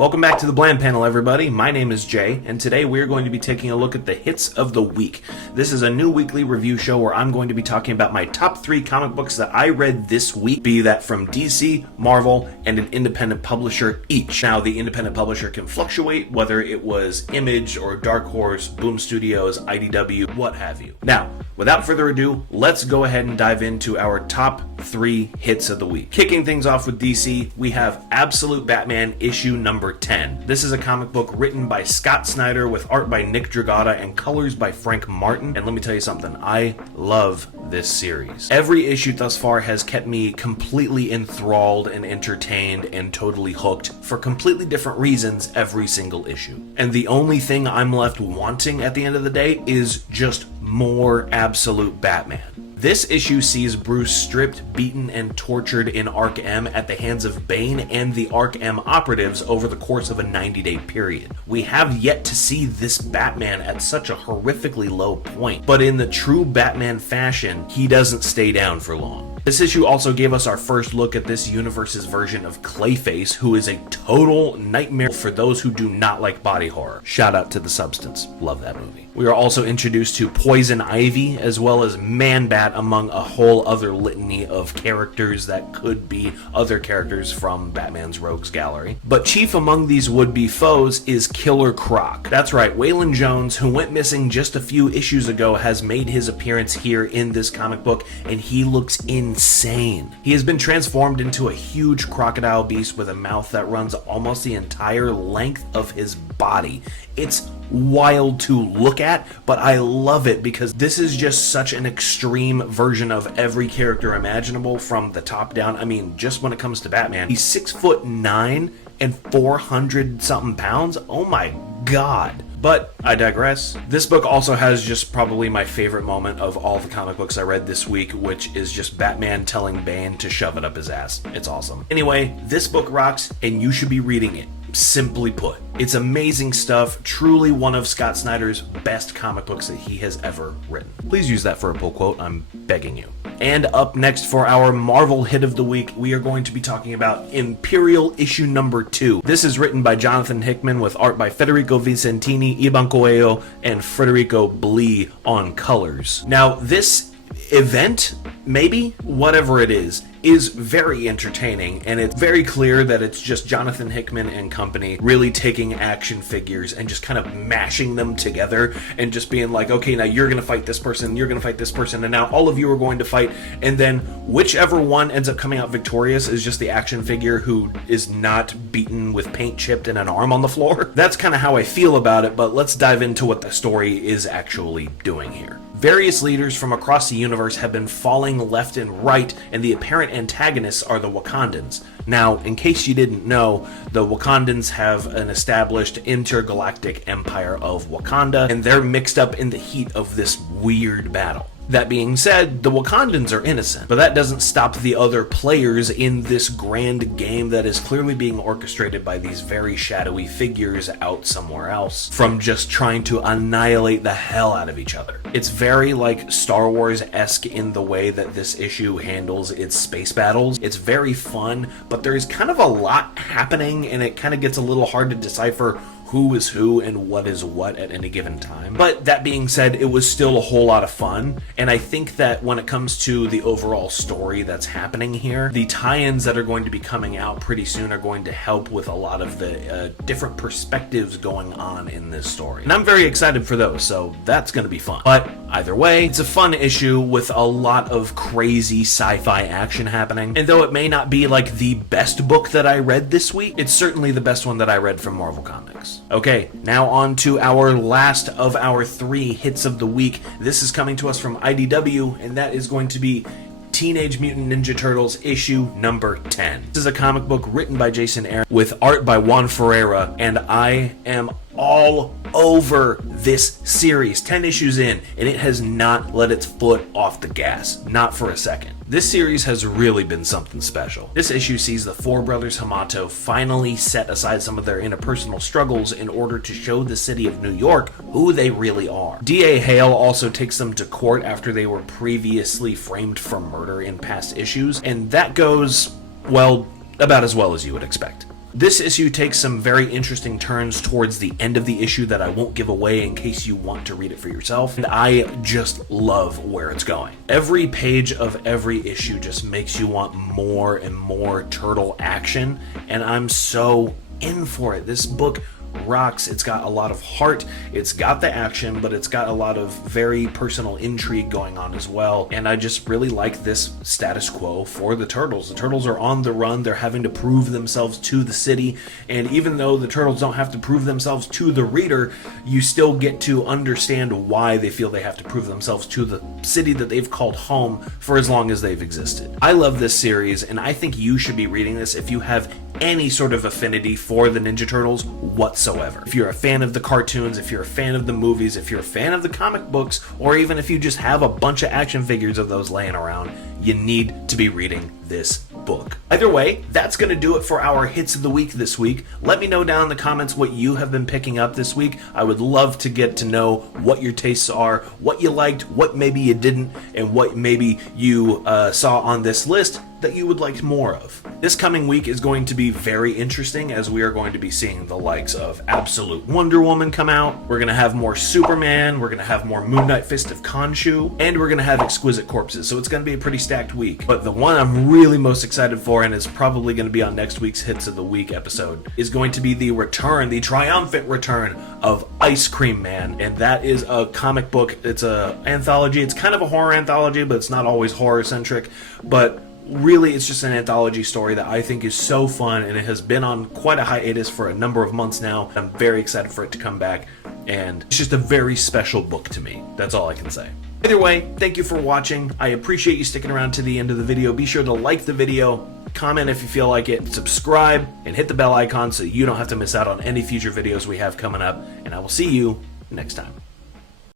Welcome back to the Bland Panel, everybody. My name is Jay, and today we're going to be taking a look at the hits of the week. This is a new weekly review show where I'm going to be talking about my top 3 comic books that I read this week, be that from DC, Marvel, and an independent publisher each. Now, the independent publisher can fluctuate, whether it was Image or Dark Horse, Boom Studios, IDW, what have you. Now, without further ado, let's go ahead and dive into our top 3 hits of the week. Kicking things off with DC, we have Absolute Batman issue number 10. This is a comic book written by Scott Snyder with art by Nick Dragotta and colors by Frank Martin. And let me tell you something, I love this series. Every issue thus far has kept me completely enthralled and entertained and totally hooked for completely different reasons every single issue. And the only thing I'm left wanting at the end of the day is just more Absolute Batman. This issue sees Bruce stripped, beaten, and tortured in Arc M at the hands of Bane and the Arc M operatives over the course of a 90-day period. We have yet to see this Batman at such a horrifically low point, but in the true Batman fashion, he doesn't stay down for long. This issue also gave us our first look at this universe's version of Clayface, who is a total nightmare for those who do not like body horror. Shout out to The Substance. Love that movie. We are also introduced to Poison Ivy, as well as Man-Bat, among a whole other litany of characters that could be other characters from Batman's Rogues Gallery. But chief among these would-be foes is Killer Croc. That's right, Waylon Jones, who went missing just a few issues ago, has made his appearance here in this comic book, and he looks insane. He has been transformed into a huge crocodile beast with a mouth that runs almost the entire length of his body. It's wild to look at, but I love it because this is just such an extreme version of every character imaginable from the top down. I mean, just when it comes to Batman, he's 6'9" and 400 something pounds. Oh my god. But I digress. This book also has just probably my favorite moment of all the comic books I read this week, which is just Batman telling Bane to shove it up his ass. It's awesome. Anyway, this book rocks, and you should be reading it. Simply put, it's amazing stuff, truly one of Scott Snyder's best comic books that he has ever written. Please use that for a pull quote, I'm begging you. And up next for our Marvel hit of the week, we are going to be talking about Imperial issue number 2. This is written by Jonathan Hickman with art by Federico Vicentini, Iban Coelho, and Federico Blee on colors. Now, this event, maybe, whatever it is very entertaining, and it's very clear that it's just Jonathan Hickman and company really taking action figures and just kind of mashing them together and just being like, okay, now you're gonna fight this person, you're gonna fight this person, and now all of you are going to fight, and then whichever one ends up coming out victorious is just the action figure who is not beaten with paint chipped and an arm on the floor. That's kind of how I feel about it, but let's dive into what the story is actually doing here. Various leaders from across the universe have been falling left and right, and the apparent antagonists are the Wakandans. Now, in case you didn't know, the Wakandans have an established intergalactic empire of Wakanda, and they're mixed up in the heat of this weird battle. That being said, the Wakandans are innocent, but that doesn't stop the other players in this grand game that is clearly being orchestrated by these very shadowy figures out somewhere else from just trying to annihilate the hell out of each other. It's very like Star Wars-esque in the way that this issue handles its space battles. It's very fun, but there's kind of a lot happening, and it kind of gets a little hard to decipher who is who and what is what at any given time. But that being said, it was still a whole lot of fun, and I think that when it comes to the overall story that's happening here, the tie-ins that are going to be coming out pretty soon are going to help with a lot of the different perspectives going on in this story. And I'm very excited for those, so that's going to be fun. But either way, it's a fun issue with a lot of crazy sci-fi action happening, and though it may not be like the best book that I read this week, it's certainly the best one that I read from Marvel Comics. Okay, now on to our last of our 3 hits of the week. This is coming to us from IDW, and that is going to be Teenage Mutant Ninja Turtles issue number 10. This is a comic book written by Jason Aaron with art by Juan Ferreira, and I am all over this series. 10 issues in, and it has not let its foot off the gas. Not for a second. This series has really been something special. This issue sees the 4 brothers Hamato finally set aside some of their interpersonal struggles in order to show the city of New York who they really are. D.A. Hale also takes them to court after they were previously framed for murder in past issues, and that goes, well, about as well as you would expect. This issue takes some very interesting turns towards the end of the issue that I won't give away in case you want to read it for yourself, and I just love where it's going. Every page of every issue just makes you want more and more turtle action, and I'm so in for it. This book rocks. It's got a lot of heart, it's got the action, but it's got a lot of very personal intrigue going on as well, and I just really like this status quo for the turtles. The turtles are on the run, they're having to prove themselves to the city, and even though the turtles don't have to prove themselves to the reader, you still get to understand why they feel they have to prove themselves to the city that they've called home for as long as they've existed. I love this series, and I think you should be reading this if you have any sort of affinity for the Ninja Turtles whatsoever. If you're a fan of the cartoons, if you're a fan of the movies, if you're a fan of the comic books, or even if you just have a bunch of action figures of those laying around, you need to be reading this book. Either way, that's going to do it for our hits of the week this week. Let me know down in the comments what you have been picking up this week. I would love to get to know what your tastes are, what you liked, what maybe you didn't, and what maybe you saw on this list that you would like more of. This coming week is going to be very interesting, as we are going to be seeing the likes of Absolute Wonder Woman come out. We're going to have more Superman, we're going to have more Moon Knight Fist of Khonshu, and we're going to have Exquisite Corpses, so it's going to be a pretty stacked week. But the one I'm really most excited for, and is probably going to be on next week's Hits of the Week episode, is going to be the return, the triumphant return of Ice Cream Man, and that is a comic book. It's a anthology. It's kind of a horror anthology, but it's not always horror centric, but really, it's just an anthology story that I think is so fun, and it has been on quite a hiatus for a number of months now. I'm very excited for it to come back, and it's just a very special book to me. That's all I can say. Either way, thank you for watching. I appreciate you sticking around to the end of the video. Be sure to like the video, comment if you feel like it, subscribe, and hit the bell icon so you don't have to miss out on any future videos we have coming up, and I will see you next time.